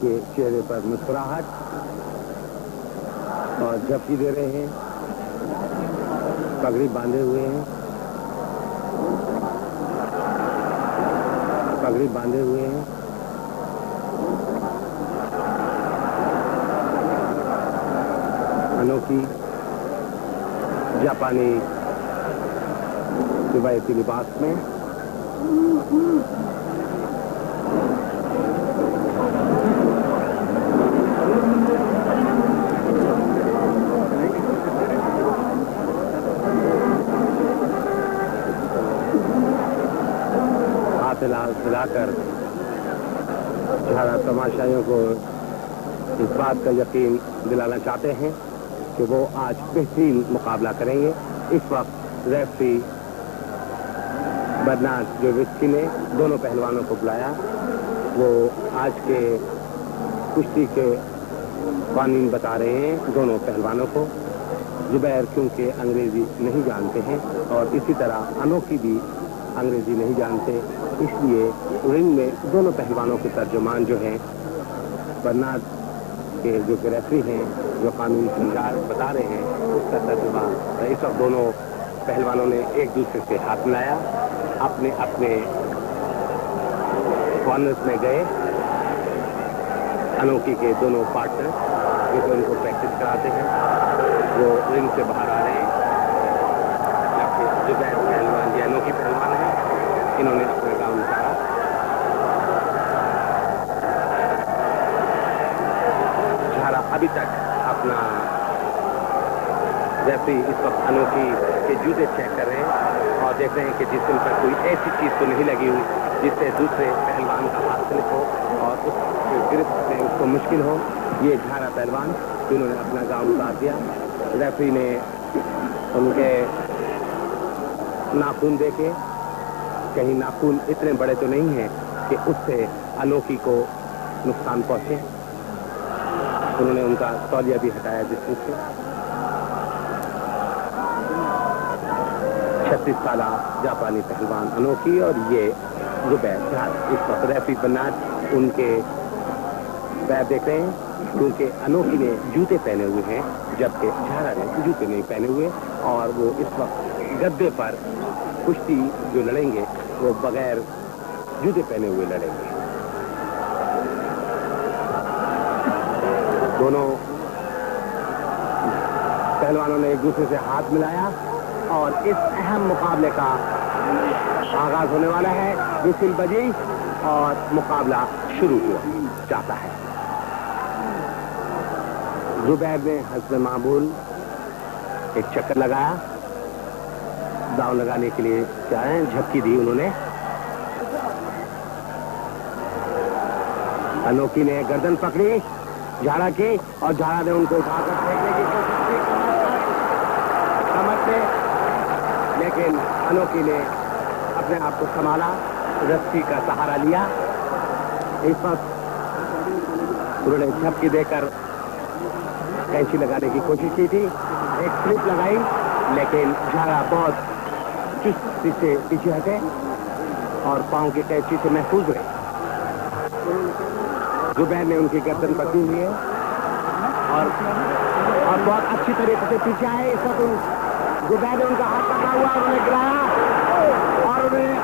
के चेहरे पर मुस्कुराहट और झपकी दे रहे हैं, पगड़ी बांधे हुए हैं, पगड़ी बांधे हुए हैं। अनोखी जापानी रिवायती लिबास में हिलाकर झाड़ा तमाशाइयों को इस बात का यकीन दिलाना चाहते हैं कि वो आज बेहतरीन मुकाबला करेंगे। इस वक्त रेफरी बर्नार्ड जोविस्की ने दोनों पहलवानों को बुलाया। वो आज के कुश्ती के कानून बता रहे हैं दोनों पहलवानों को। जुबैर क्योंकि अंग्रेजी नहीं जानते हैं और इसी तरह अनोखी भी अंग्रेजी नहीं जानते, इसलिए रिंग में दोनों पहलवानों के तर्जुमान जो हैं बर्नार्ड के जो रेफरी हैं जो कानूनी संचार बता रहे हैं उसका तर्जुमा। इस वक्त दोनों पहलवानों ने एक दूसरे से हाथ मिलाया, अपने अपने कॉर्नर्स में गए। अनोखी के दोनों पार्टनर जो उनको प्रैक्टिस कराते हैं वो रिंग से बाहर आ रहे हैं, जबकि जुबैर पहलवान या अनोखी पहलवान है, इन्होंने अपना गाउन उतारा। झारा अभी तक अपना रेफरी इस वक्त अनोखी के जूते चेक कर रहे हैं और देख रहे हैं कि जिस पर कोई ऐसी चीज तो नहीं लगी हुई जिससे दूसरे पहलवान का हाथ स्लिप हो और उस गिरफ्त में उसको मुश्किल हो। ये झारा पहलवान जिन्होंने अपना गाउन उतार दिया, रेफरी ने उनके नाखून देखे, कहीं नाखून इतने बड़े तो नहीं हैं कि उससे अनोखी को नुकसान पहुंचे। उन्होंने उनका तौलिया भी हटाया जिसमें से 36 साल जापानी पहलवान अनोखी और ये जुबैर झारा। इस वक्त रेफरी बर्नार्ड उनके पैर देख रहे हैं क्योंकि अनोखी ने जूते पहने हुए हैं जबकि झारा ने जूते नहीं पहने हुए और वो इस वक्त गद्दे पर कुश्ती जो लड़ेंगे वो बगैर जूते पहने हुए लड़ेंगे। दोनों पहलवानों ने एक दूसरे से हाथ मिलाया और इस अहम मुकाबले का आगाज होने वाला है। विसिल बजी और मुकाबला शुरू हुआ जाता है। जुबैर ने हस्ब मामूल एक चक्कर लगाया, दाव लगाने के लिए क्या है झपकी दी उन्होंने। अनोखी ने गर्दन पकड़ी झाड़ा की और झाड़ा ने उनको उठाकर फेंकने की कोशिश की कमर से, लेकिन अनोखी ने अपने आप को संभाला, रस्सी का सहारा लिया। इस वक्त उन्होंने झपकी देकर कैंची लगाने की कोशिश की थी, एक स्लिप लगाई, लेकिन झाड़ा बहुत चुस्ती से पीछे हटे और पांव की कैंची से महफूज रहे। जुबैर ने उनकी गर्दन पकड़ी हुई है और बहुत अच्छी तरीके से पीछे आए। इस वक्त जुबैर ने उनका हाथ पकड़ा हुआ, उन्होंने गिराया और उन्हें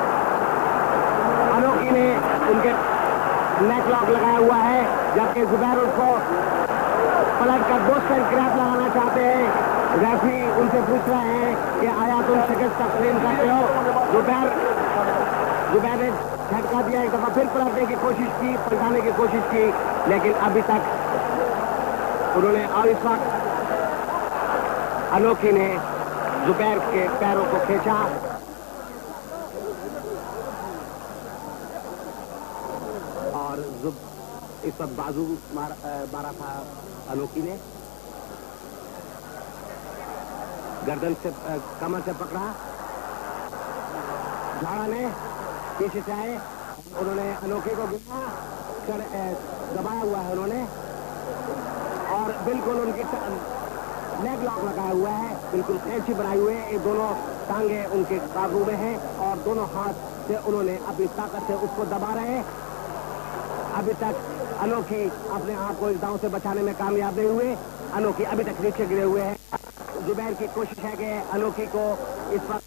अनोखी ने उनके नेक लॉक लगाया हुआ है, जबकि जुबैर उसको पलटकर बोस्टन क्रैप लगाना चाहते हैं। रेफरी उनसे पूछ रहे हैं कि आया तुम शिकस्त तस्लीम करते हो। जुबैर ने झटका दिया, एक दफा फिर पलटने की कोशिश की, पलटाने की कोशिश की, लेकिन अभी तक उन्होंने और इस वक्त अनोखी ने जुबैर के पैरों को खींचा और इस वक्त बाजू मारा था अनोखी ने, गर्दन से कमर से पकड़ा। झाड़ा ने पीछे से आए, उन्होंने अनोखी को दबाया हुआ है उन्होंने और बिल्कुल उनकी लेग लॉक लगाया हुआ है, बिल्कुल कैंची बनाई हुई है। ये दोनों टांगे उनके काबू में हैं और दोनों हाथ से उन्होंने अपनी ताकत से उसको दबा रहे हैं। अभी तक अनोखी अपने आप को इस दांव से बचाने में कामयाब नहीं हुए। अनोखी अभी तक नीचे गिरे हुए हैं। जुबैर की कोशिश है कि अनोखी को इस वक्त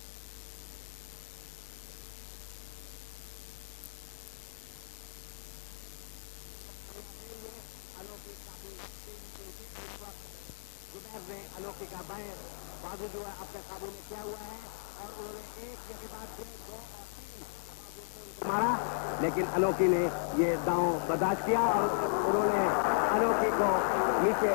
अनोखी का बाएं बाजू जो है अपने काबू में किया हुआ है और उन्होंने एक के बाद दो और तीन मारा, लेकिन अनोखी ने ये दांव बर्दाश्त किया और उन्होंने अनोखी को नीचे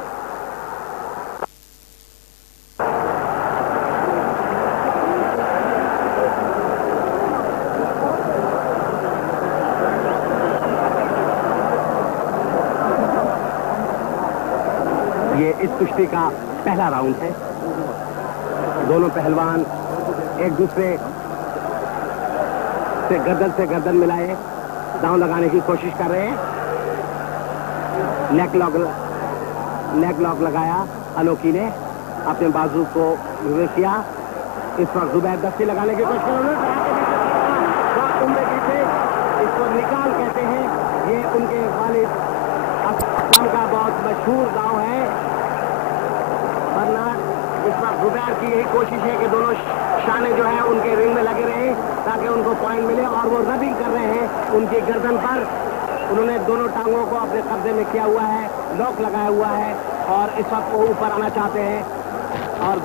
ये इस कुश्ती का पहला राउंड है। दोनों पहलवान एक दूसरे से गर्दन मिलाए दांव लगाने की कोशिश कर रहे हैं। लेग लॉक लगाया अनोखी ने, अपने बाजू को रिवर्स किया। इस वक्त जुबैर दस्ती लगाने की कोशिश कर रहे हैं। इसको निकाल कहते हैं। ये उनके वालिद असम का बहुत मशहूर गांव है बरनार। इस वक्त जुबैर की यही कोशिश है कि दोनों शाने जो है उनके रिंग में लगे रहे ताकि उनको पॉइंट मिले, और वो रबिंग कर रहे हैं उनकी गर्दन पर। उन्होंने दोनों टांगों को अपने कब्जे में किया हुआ है, लॉक लगाया हुआ है और इस वक्त वो ऊपर आना चाहते हैं। और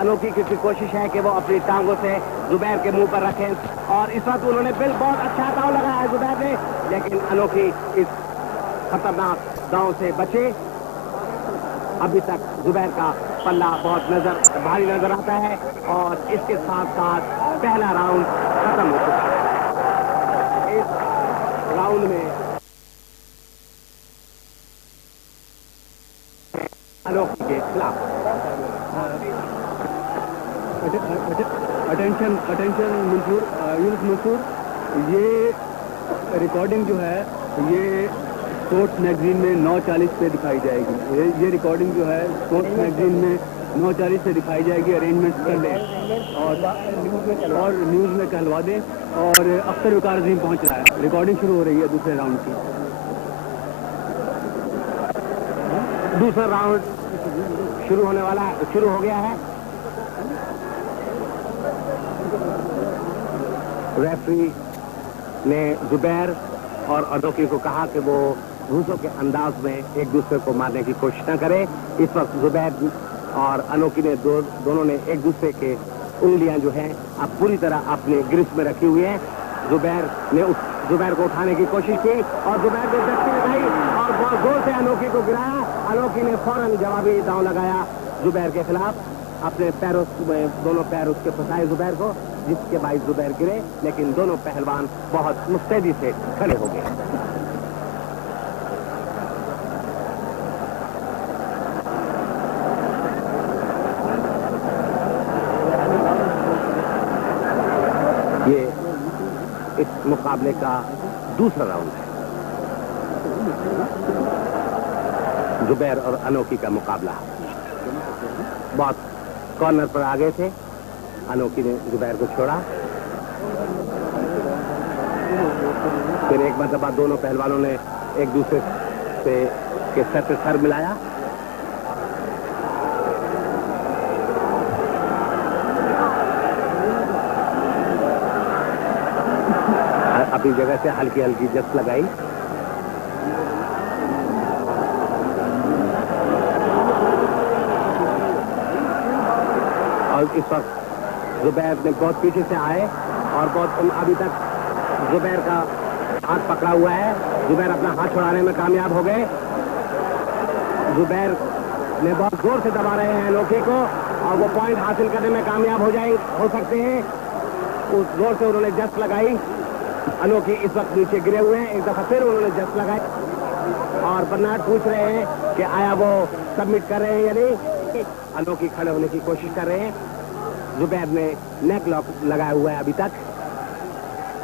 अनोखी की कोशिश है कि वो अपनी टांगों से जुबैर के मुंह पर रखें और इस वक्त उन्होंने बहुत अच्छा दांव लगाया है जुबैर ने, लेकिन अनोखी इस खतरनाक दांव से बचे। अभी तक जुबैर का पल्ला बहुत भारी नजर आता है और इसके साथ साथ पहला राउंड खत्म हो चुका है। इस राउंड में अनोखी के खिलाफ अटेंशन यूनुस मंसूर, ये रिकॉर्डिंग जो है ये स्पोर्ट्स मैगजीन में 9:40 पे दिखाई जाएगी। ये रिकॉर्डिंग जो है स्पोर्ट्स मैगजीन में 9:40 से दिखाई जाएगी। अरेंजमेंट्स कर लें और न्यूज़ में कहलवा दें। और अख्तर विकार अजीम पहुंच रहा है, रिकॉर्डिंग शुरू हो रही है दूसरे राउंड की। दूसरा राउंड शुरू हो गया है। रेफरी ने जुबैर और अनोखी को कहा कि वो रूसों के अंदाज में एक दूसरे को मारने की कोशिश न करें। इस वक्त जुबैर और अनोखी ने दोनों ने एक दूसरे के उंगलियां जो हैं अब पूरी तरह अपने ग्रिप में रखी हुई हैं। जुबैर को उठाने की कोशिश की और जुबैर ने दस्ती लगाई और बहुत जोर से अनोखी को गिराया। अनोखी ने फौरन जवाबी दांव लगाया जुबैर के खिलाफ। अपने पैरों में दोनों पैर उसके फंसाए जुबैर को, जिसके बाईस जुबैर गिरे, लेकिन दोनों पहलवान बहुत मुस्तैदी से खड़े हो गए। ये इस मुकाबले का दूसरा राउंड है। जुबैर और अनोखी का मुकाबला बहुत कॉर्नर पर आ गए थे। अनोखी ने जुबैर को छोड़ा, फिर एक मरतबा दोनों पहलवानों ने एक दूसरे के सर से सर मिलाया। अपनी जगह से हल्की हल्की जस्ट लगाई। और इस वक्त जुबैर ने बहुत पीछे से आए और बहुत अभी तक जुबैर का हाथ पकड़ा हुआ है। जुबैर अपना हाथ छुड़ाने में कामयाब हो गए। जुबैर ने बहुत जोर से दबा रहे हैं अनोखी को और वो पॉइंट हासिल करने में कामयाब हो सकते हैं। उस जोर से उन्होंने जस्ट लगाई। अनोखी इस वक्त नीचे गिरे हुए हैं। एक दफा फिर उन्होंने जस्ट लगाई और बर्नार्ड पूछ रहे हैं कि आया वो सबमिट कर रहे हैं या नहीं। अनोखी खड़े होने की कोशिश कर रहे हैं। जुबैर ने नेक लॉक लगाया हुआ है अभी तक।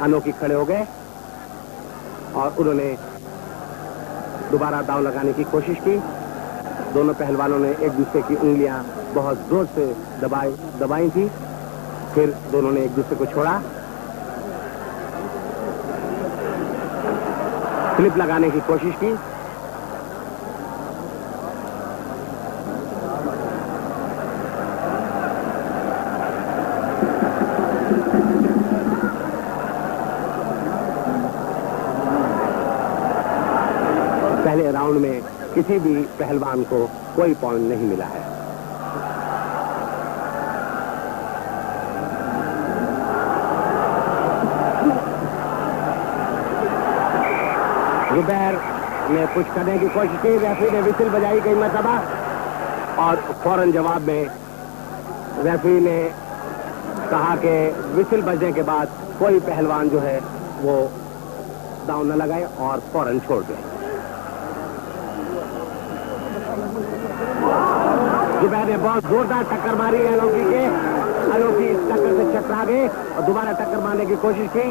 अनोखी खड़े हो गए और उन्होंने दोबारा दांव लगाने की कोशिश की। दोनों पहलवानों ने एक दूसरे की उंगलियां बहुत जोर से दबाई थी। फिर दोनों ने एक दूसरे को छोड़ा। स्लिप लगाने की कोशिश की। पहले राउंड में किसी भी पहलवान को कोई पॉइंट नहीं मिला है। जुबैर ने कुछ करने की कोशिश की, रेफरी ने विसिल बजाई कई मरतबा और फौरन जवाब में रेफरी ने कहा कि विसिल बजने के बाद कोई पहलवान जो है वो दांव न लगाए और फौरन छोड़ दे। जुबैर ने बहुत जोरदार टक्कर मारी है अनोखी के। अनोखी इस टक्कर से चकरा गए और दोबारा टक्कर मारने की कोशिश की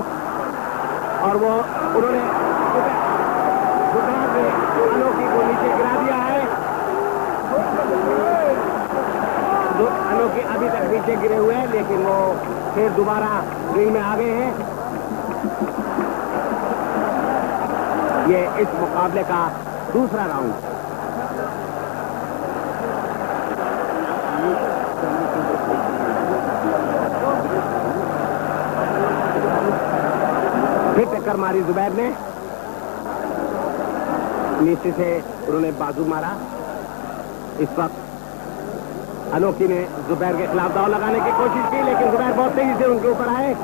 और वो उन्होंने जुबैर ने अनोखी को नीचे गिरा दिया है। अनोखी अभी तक नीचे गिरे हुए हैं, लेकिन वो फिर दोबारा रिंग में आ गए हैं। ये इस मुकाबले का दूसरा राउंड। फिर टक्कर मारी जुबैर ने, नीचे से उन्होंने बाजू मारा। इस वक्त अनोखी ने जुबैर के खिलाफ दांव लगाने की कोशिश की, लेकिन जुबैर बहुत तेजी से उनके ऊपर आए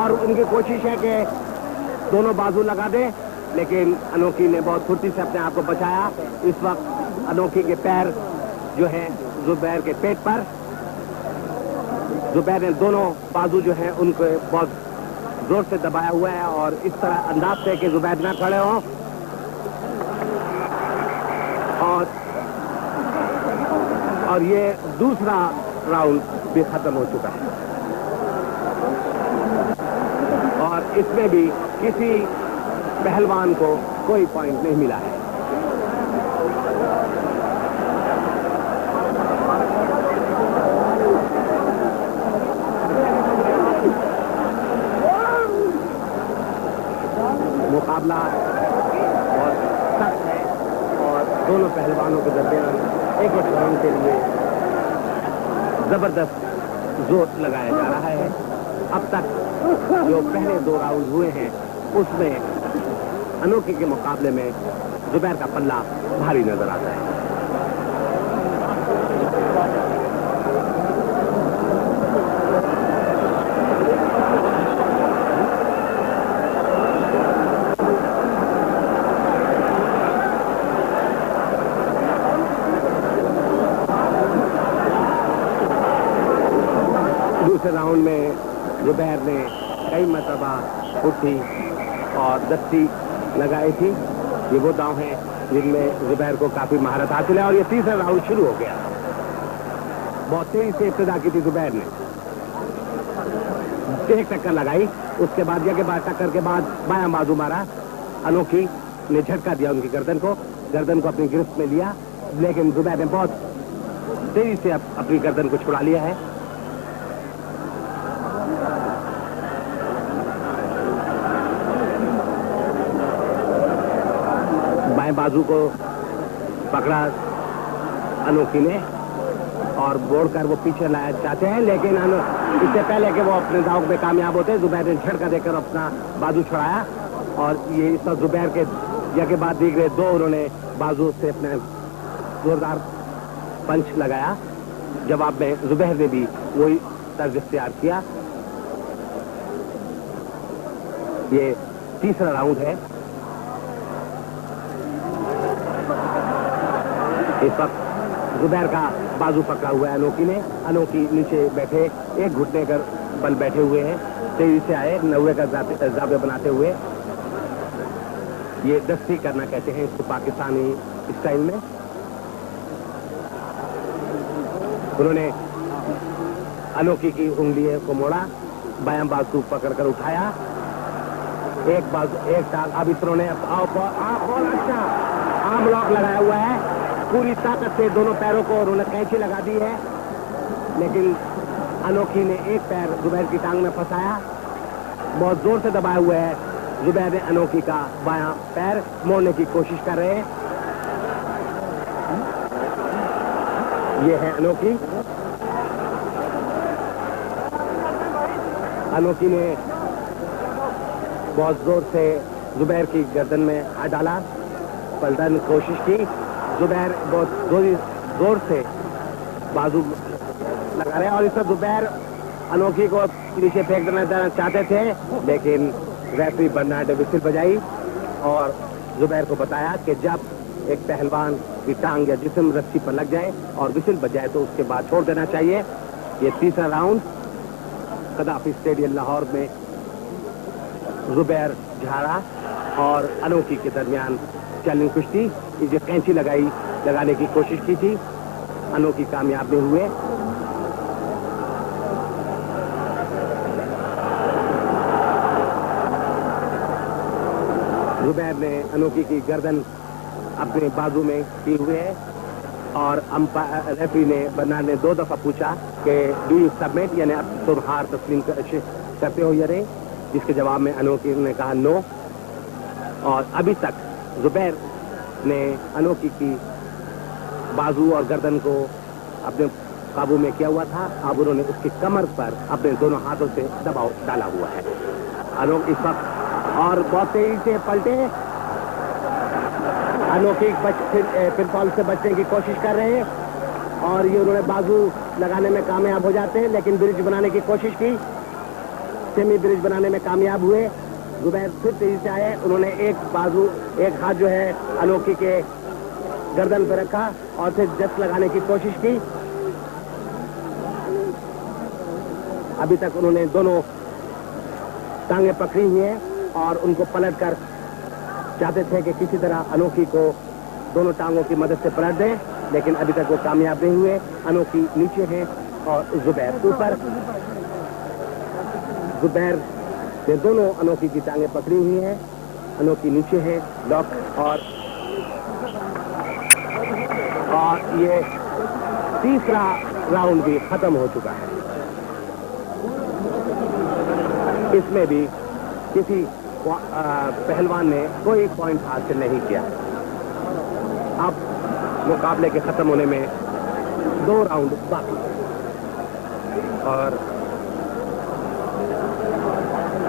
और उनकी कोशिश है कि दोनों बाजू लगा दे, लेकिन अनोखी ने बहुत फुर्ती से अपने आप को बचाया। इस वक्त अनोखी के पैर जो है जुबैर के पेट पर, जुबैर ने दोनों बाजू जो है उनको बहुत जोर से दबाया हुआ है और इस तरह अंदाज से कि जुबैर ना खड़े हों। और ये दूसरा राउंड भी खत्म हो चुका है और इसमें भी किसी पहलवान को कोई पॉइंट नहीं मिला है। मुकाबला बहुत सख्त है और दोनों पहलवानों के दरमियान एक एक राउंड के लिए जबरदस्त जोर लगाया जा रहा है। अब तक जो पहले 2 राउंड हुए हैं उसमें अनोखी के मुकाबले में जुबैर का पल्ला भारी नजर आता है। दूसरे राउंड में जुबैर ने कई मरतबा पुट्ठी और दस्ती लगाई थी। ये वो दांव हैं जिनमें जुबैर को काफी महारत हासिल है और ये तीसरा राउंड शुरू हो गया। बहुत तेजी से इब्तिदा की थी जुबैर ने, एक टक्कर लगाई, उसके बाद के बाद टक्कर के बाद बायां बाजू मारा। अनोखी ने झटका दिया उनकी गर्दन को अपनी गिरफ्त में लिया, लेकिन जुबैर ने बहुत तेजी से अपनी गर्दन को छुड़ा लिया है। बाजू को पकड़ा अनोखी ने और बोड़कर वो पीछे लाया चाहते हैं, लेकिन इससे पहले कि वो अपने दांव में कामयाब होते जुबैर ने झटका देकर अपना बाजू छुड़ाया और ये इस वक्त जुबैर के बाद दीगरे 2 उन्होंने बाजू से अपने जोरदार पंच लगाया। जवाब में जुबैर ने भी वही तर्ज इख्तियार किया। ये तीसरा राउंड है। इस वक्त जुबैर का बाजू पकड़ा हुआ है अनोखी ने। अनोखी नीचे बैठे, एक घुटने कर बल बैठे हुए हैं, तेजी से आए 90 का जाबे बनाते हुए। ये दस्ती करना कहते हैं इसको पाकिस्तानी स्टाइल में। उन्होंने अनोखी की उंगलियों को मोड़ा, बायां बाजू पकड़कर उठाया, एक टांग। अब इस उन्होंने बहुत अच्छा आर्म लॉक लगाया हुआ है, पूरी ताकत से दोनों पैरों को उन्होंने कैंची लगा दी है, लेकिन अनोखी ने एक पैर जुबैर की टांग में फंसाया, बहुत जोर से दबाया हुआ है जुबैर ने अनोखी का बायां पैर मोड़ने की कोशिश कर रहे हैं। ये है अनोखी। अनोखी ने बहुत जोर से जुबैर की गर्दन में हाथ डाला, पलटने की कोशिश की। जुबैर बहुत जोर से बाजू लगा रहे और इस पर जुबैर अनोखी को नीचे फेंक देना चाहते थे, लेकिन रेफरी बर्नार्ड ने विसिल बजाई और जुबैर को बताया कि जब एक पहलवान की टांग या जिस्म रस्सी पर लग जाए और विसिल बजाए तो उसके बाद छोड़ देना चाहिए। ये तीसरा राउंड कदाफी स्टेडियम लाहौर में जुबैर झाड़ा और अनोखी के दरमियान चैलेंज कुश्ती। जो कैंची लगाने की कोशिश की थी, अनोखी कामयाब नहीं हुए। जुबैर ने अनोखी की गर्दन अपने बाजू में की हुए है और रेफरी ने बर्नार्ड ने 2 दफा पूछा कि डू यू सबमिट, यानी अब तुम हार तस्लीम करते हो या नहीं, जिसके जवाब में अनोखी ने कहा नो। और अभी तक जुबैर ने अनोखी की बाजू और गर्दन को अपने काबू में किया हुआ था। अब उन्होंने उसकी कमर पर अपने दोनों हाथों से दबाव डाला हुआ है। अनोखी इस वक्त और बहुत तेजी से पलटे। अनोखी पिनफॉल से बचने की कोशिश कर रहे हैं और ये उन्होंने बाजू लगाने में कामयाब हो जाते हैं, लेकिन ब्रिज बनाने की कोशिश की, सेमी ब्रिज बनाने में कामयाब हुए। जुबैर फिर तेजी से आए, उन्होंने एक हाथ जो है अनोखी के गर्दन पर रखा और फिर जस्ट लगाने की कोशिश की। अभी तक उन्होंने दोनों टांगे पकड़ी हुई हैं और उनको पलट कर चाहते थे कि किसी तरह अनोखी को दोनों टांगों की मदद से पलट दें, लेकिन अभी तक वो कामयाब नहीं हुए। अनोखी नीचे है और जुबैर ऊपर। जुबैर ने दोनों अनोखी की टांगे पकड़ी हुई हैं, अनोखी नीचे है, लॉक। और ये तीसरा राउंड भी खत्म हो चुका है। इसमें भी किसी पहलवान ने कोई पॉइंट हासिल नहीं किया। अब मुकाबले के खत्म होने में 2 राउंड बाकी और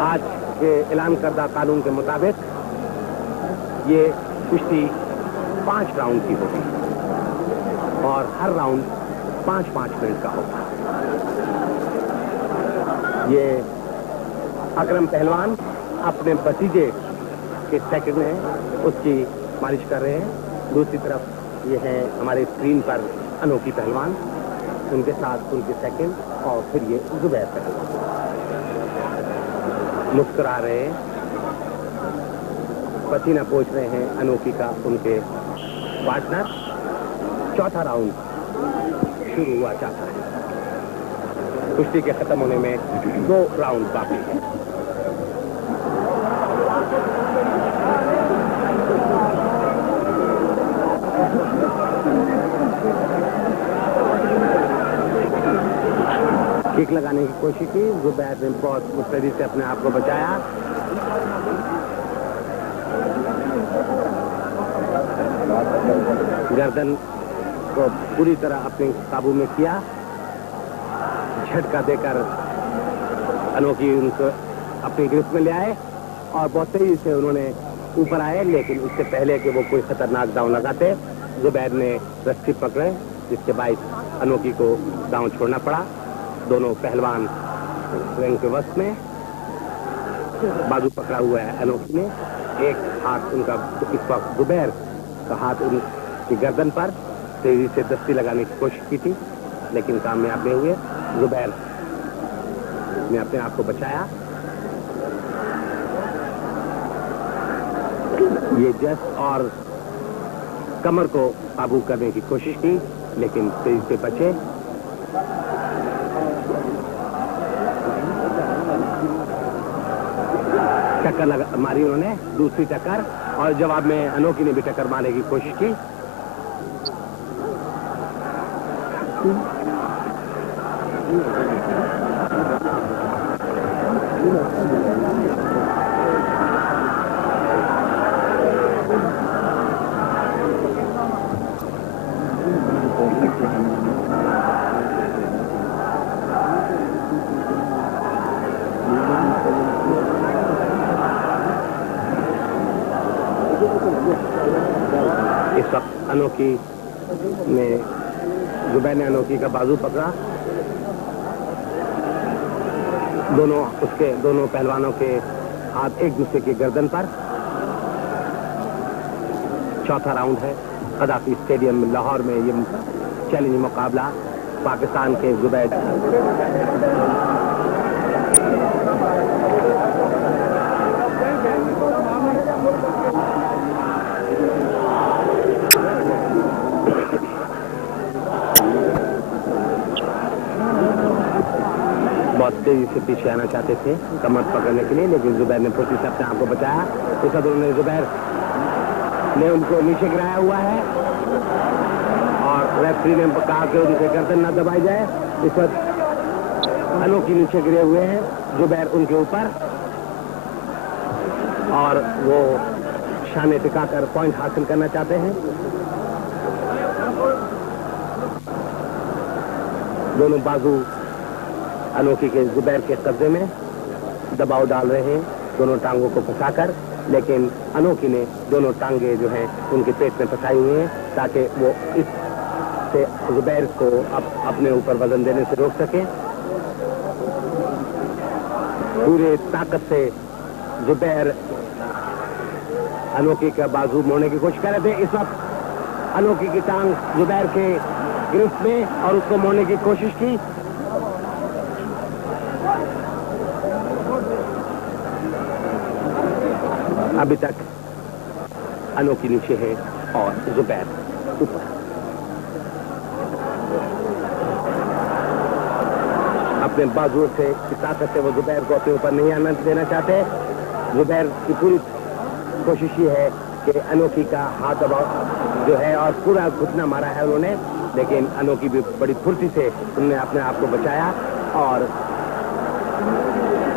आज के ऐलान करदा कानून के मुताबिक ये कुश्ती 5 राउंड की होगी और हर राउंड 5-5 मिनट का होगा। ये अकरम पहलवान अपने भतीजे के सेकंड है, उसकी मालिश कर रहे हैं। दूसरी तरफ ये है हमारे स्क्रीन पर अनोखी पहलवान, उनके साथ उनके सेकंड और फिर ये जुबैर पहलवान मुस्कुरा रहे हैं, पसीना पोंछ रहे हैं अनोखी का उनके पार्टनर। चौथा राउंड शुरू हुआ चाहता है। कुश्ती के खत्म होने में 2 राउंड बाकी है। किक लगाने की कोशिश की, जुबैर ने बहुत मुस्तैदी से अपने आप को बचाया। गर्दन को पूरी तरह अपने काबू में किया, झटका देकर अनोखी उनको अपनी गिरफ्त में ले आए और बहुत तेजी से उन्होंने ऊपर आए, लेकिन इससे पहले कि वो कोई खतरनाक दांव लगाते, जुबैर ने रस्सी पकड़े, जिसके बाद अनोखी को दांव छोड़ना पड़ा। दोनों पहलवान रिंग के वस्त में, बाजू पकड़ा हुआ है अनोखी ने, एक हाथ उनका इस वक्त जुबैर का हाथ उनकी गर्दन पर, तेजी से दस्ती लगाने की कोशिश की थी, लेकिन कामयाब नहीं हुए। जुबैर ने अपने आप को बचाया। ये जस्ट और कमर को काबू करने की कोशिश की, लेकिन तेजी से बचे। टक्कर मारी उन्होंने, दूसरी टक्कर, और जवाब में अनोखी ने भी टक्कर मारने की कोशिश की। इस वक्त अनोखी ने जुबैर ने अनोखी का बाजू पकड़ा। दोनों पहलवानों के हाथ एक दूसरे की गर्दन पर। चौथा राउंड है। कदाफी स्टेडियम लाहौर में ये चैलेंज मुकाबला पाकिस्तान के जुबैर बहुत तेजी से पीछे आना चाहते थे कमर पकड़ने के लिए, लेकिन जुबैर ने फुर्ती से अपने आप को बचाया। इस वक्त उन्होंने जुबैर ने उनको नीचे गिराया हुआ है और रेफरी ने कहा कि उनसे गर्दन न दबाई जाए। इस वक्त अनोखी नीचे गिरे हुए हैं, जुबैर उनके ऊपर, और वो शाने टिकाकर पॉइंट हासिल करना चाहते हैं। दोनों बाजू अनोखी के जुबैर के कब्जे में दबाव डाल रहे हैं दोनों टांगों को फंसाकर, लेकिन अनोखी ने दोनों टांगे जो हैं उनके पेट में फंसाई हुई हैं ताकि वो इससे जुबैर को अपने ऊपर वजन देने से रोक सके। पूरे ताकत से जुबैर अनोखी का बाजू मोड़ने की कोशिश कर रहे थे। इस वक्त अनोखी की टांग जुबैर के गिरफ्त में और उसको मोड़ने की कोशिश की। अभी तक अनोखी नीचे है और जुबैर ऊपर। अपने बाजुओं से ताकत से वो जुबैर को अपने ऊपर नहीं आना देना चाहते। जुबैर की पूरी कोशिश ये है कि अनोखी का हाथ दबाव जो है और पूरा घुटना मारा है उन्होंने, लेकिन अनोखी भी बड़ी फुर्ती से उन्होंने अपने आप को बचाया और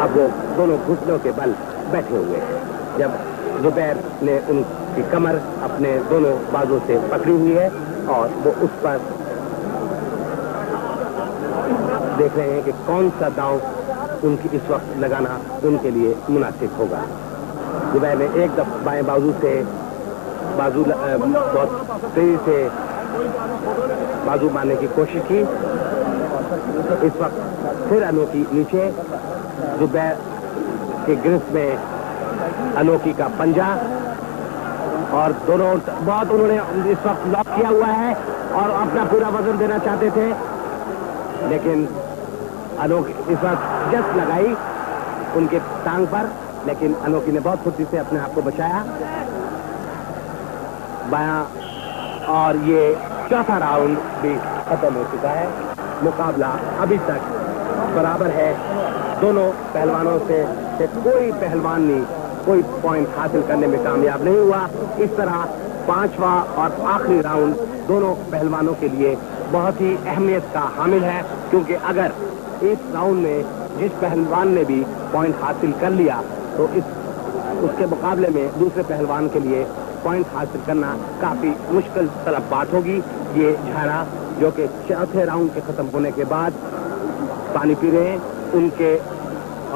अब वो दोनों घुटनों के बल बैठे हुए हैं। जब जुबैर ने उनकी कमर अपने दोनों बाजू से पकड़ी हुई है और वो उस पर देख रहे हैं कि कौन सा दांव उनकी इस वक्त लगाना उनके लिए मुनासिब होगा। जुबैर ने एक दफा बाएं बाजू से बहुत तेजी से बाजू मारने की कोशिश की। इस वक्त फिर अनोखी नीचे, जुबैर के गिरफ्त में अनोखी का पंजा, और दोनों बहुत उन्होंने इस वक्त लॉक किया हुआ है और अपना पूरा वजन देना चाहते थे, लेकिन अनोखी इस वक्त जस्ट लगाई उनके टांग पर, लेकिन अनोखी ने बहुत फुर्ती से अपने आप को बचाया। बायां, और ये चौथा राउंड भी खत्म हो चुका है। मुकाबला अभी तक बराबर है। दोनों पहलवानों से कोई पहलवान नहीं कोई पॉइंट हासिल करने में कामयाब नहीं हुआ। इस तरह पांचवा और आखिरी राउंड दोनों पहलवानों के लिए बहुत ही अहमियत का हामिल है, क्योंकि अगर इस राउंड में जिस पहलवान ने भी पॉइंट हासिल कर लिया तो उसके मुकाबले में दूसरे पहलवान के लिए पॉइंट हासिल करना काफी मुश्किल तलब बात होगी। ये झाड़ा जो कि चौथे राउंड के खत्म होने के बाद पानी पी रहे हैं उनके,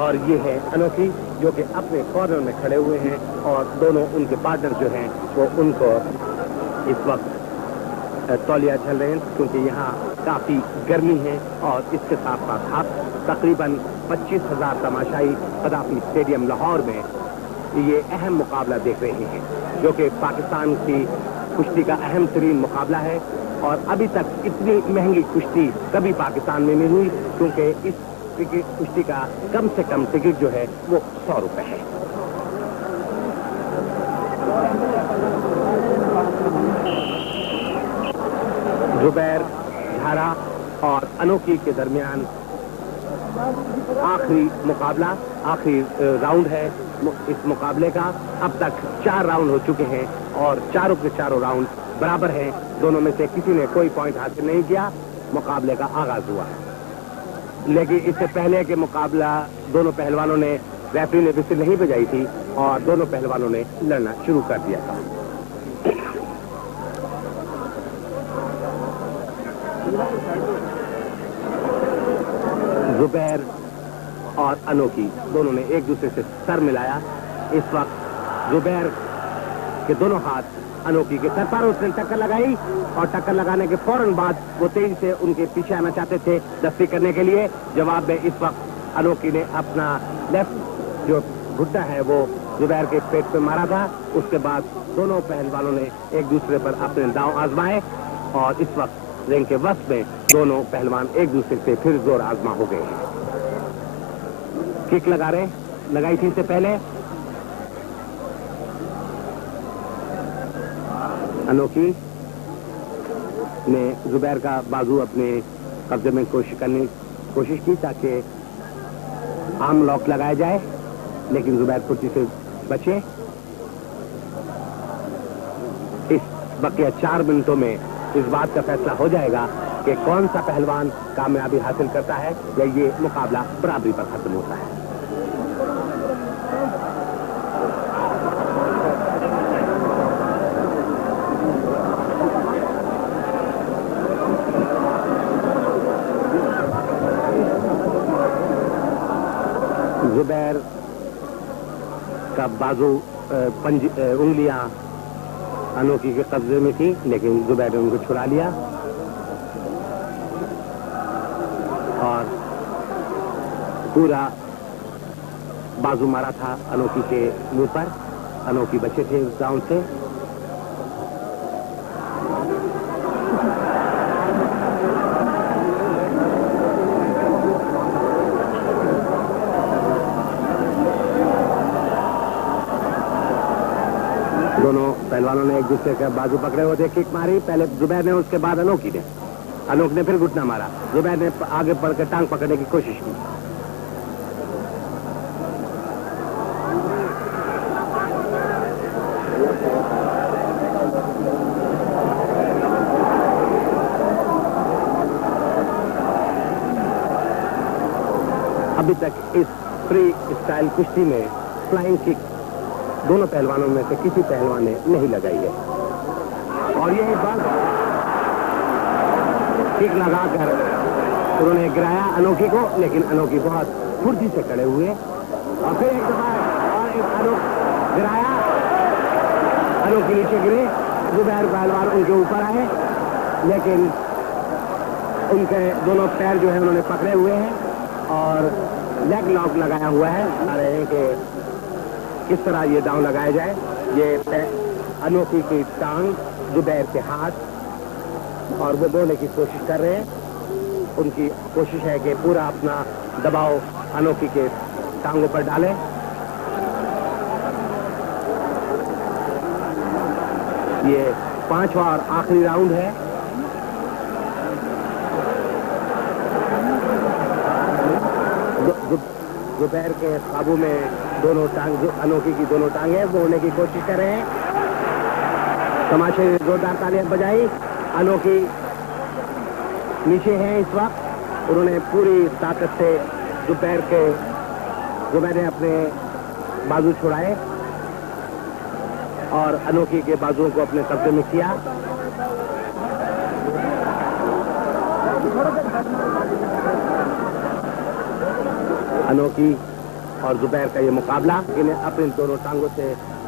और ये है अनोखी जो कि अपने कॉर्नर में खड़े हुए हैं, और दोनों उनके पार्टनर जो हैं वो उनको इस वक्त तौलिया झल रहे हैं, क्योंकि यहाँ काफी गर्मी है। और इसके साथ साथ आप तकरीबन 25,000 तमाशाई कदाफी स्टेडियम लाहौर में ये अहम मुकाबला देख रहे हैं, जो कि पाकिस्तान की कुश्ती का अहम तरीन मुकाबला है। और अभी तक इतनी महंगी कुश्ती कभी पाकिस्तान में नहीं हुई, क्योंकि इस कुश्ती का कम से कम टिकट जो है वो 100 रुपए है। जुबैर, झारा और अनोखी के दरमियान आखिरी मुकाबला, आखिरी राउंड है इस मुकाबले का। अब तक 4 राउंड हो चुके हैं और चारों के चारों राउंड बराबर हैं। दोनों में से किसी ने कोई पॉइंट हासिल नहीं किया। मुकाबले का आगाज हुआ, लेकिन इससे पहले के मुकाबला दोनों पहलवानों ने, रेफरी ने विसिल नहीं बजाई थी और दोनों पहलवानों ने लड़ना शुरू कर दिया था। जुबैर और अनोखी दोनों ने एक दूसरे से सर मिलाया। इस वक्त जुबैर कि दोनों हाथ अनोखी के सर पर उसने टक्कर लगाई और टक्कर लगाने के फौरन बाद वो तेजी से उनके पीछे आना चाहते थे दस्ती करने के लिए। जवाब में इस वक्त अनोखी ने अपना लेफ्ट जो घुटना है वो जुबैर के पेट पे मारा था। उसके बाद दोनों पहलवानों ने एक दूसरे पर अपने दांव आजमाए और इस वक्त रिंग के वस्त में दोनों पहलवान एक दूसरे से फिर जोर आजमा हो गए हैं। किक लगाई थी इससे पहले। अनोखी ने जुबैर का बाजू अपने कब्जे में कोशिश की ताकि आर्म लॉक लगाया जाए, लेकिन जुबैर फुर्ती से बचे। इस बकिया 4 मिनटों में इस बात का फैसला हो जाएगा कि कौन सा पहलवान कामयाबी हासिल करता है या ये मुकाबला बराबरी पर खत्म होता है। जुबैर का बाजू उंगलियां अनोखी के कब्जे में थी, लेकिन जुबैर ने उनको छुड़ा लिया और पूरा बाजू मारा था अनोखी के मुंह पर। अनोखी बचे थे उस राउंड से। दोनों पहलवानों ने एक दूसरे का बाजू पकड़े हुए थे, किक मारी पहले जुबैर ने, उसके बाद अनोखी ने। अनोखी ने फिर घुटना मारा। जुबैर ने आगे बढ़कर टांग पकड़ने की कोशिश की। अभी तक इस फ्री स्टाइल कुश्ती में फ्लाइंग किक दोनों पहलवानों में से किसी पहलवान ने नहीं लगाई है और यही बात किक लगाकर उन्होंने गिराया अनोखी को, लेकिन अनोखी बहुत फुर्ती से खड़े हुए और फिर एक दफा और एक गिराया। अनोखी नीचे गिरे। जुबैर पहलवान उनके ऊपर आए, लेकिन उनके दोनों पैर जो है उन्होंने पकड़े हुए हैं और लेग लॉक लगाया हुआ है। अरे कि किस तरह ये डाउन लगाया जाए। ये अनोखी की टांग जुबैर के हाथ और वो बोलने की कोशिश कर रहे हैं। उनकी कोशिश है कि पूरा अपना दबाव अनोखी के टांगों पर डालें। ये 5वां और आखिरी राउंड है। जुबैर के काबू में दोनों टांग, अनोखी की दोनों टांगे वो होने की कोशिश कर रहे हैं। तमाशे जोरदार तालियां बजाई। अनोखी नीचे हैं इस वक्त। उन्होंने पूरी ताकत से जुबैर ने अपने बाजू छुड़ाए और अनोखी के बाजुओं को अपने कब्जे में किया। अनोखी और जुबैर का ये मुकाबला, इन्हें अपने दोनों टांगों से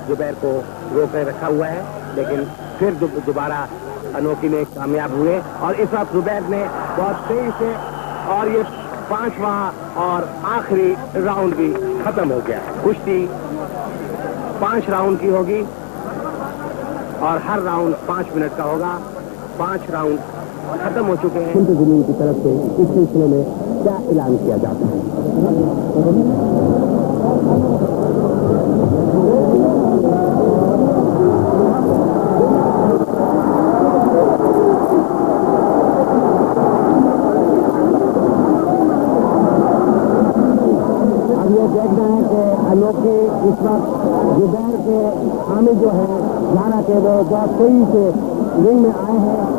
जुबैर को रोके रखा हुआ है, लेकिन फिर दोबारा अनोखी ने कामयाब हुए और इस वक्त जुबैर ने बहुत तेजी से, और ये 5वां और आखिरी राउंड भी खत्म हो गया। कुश्ती 5 राउंड की होगी और हर राउंड 5 मिनट का होगा। 5 राउंड खत्म हो चुके हैं। जमीन की तरफ से इस सिलसिले में क्या ऐलान किया जाता है? अब ये देखना है कि अनोखी इस वक्त जुबैर के हामी जो है झारा के वो बहुत तेजी से रिंग में आए हैं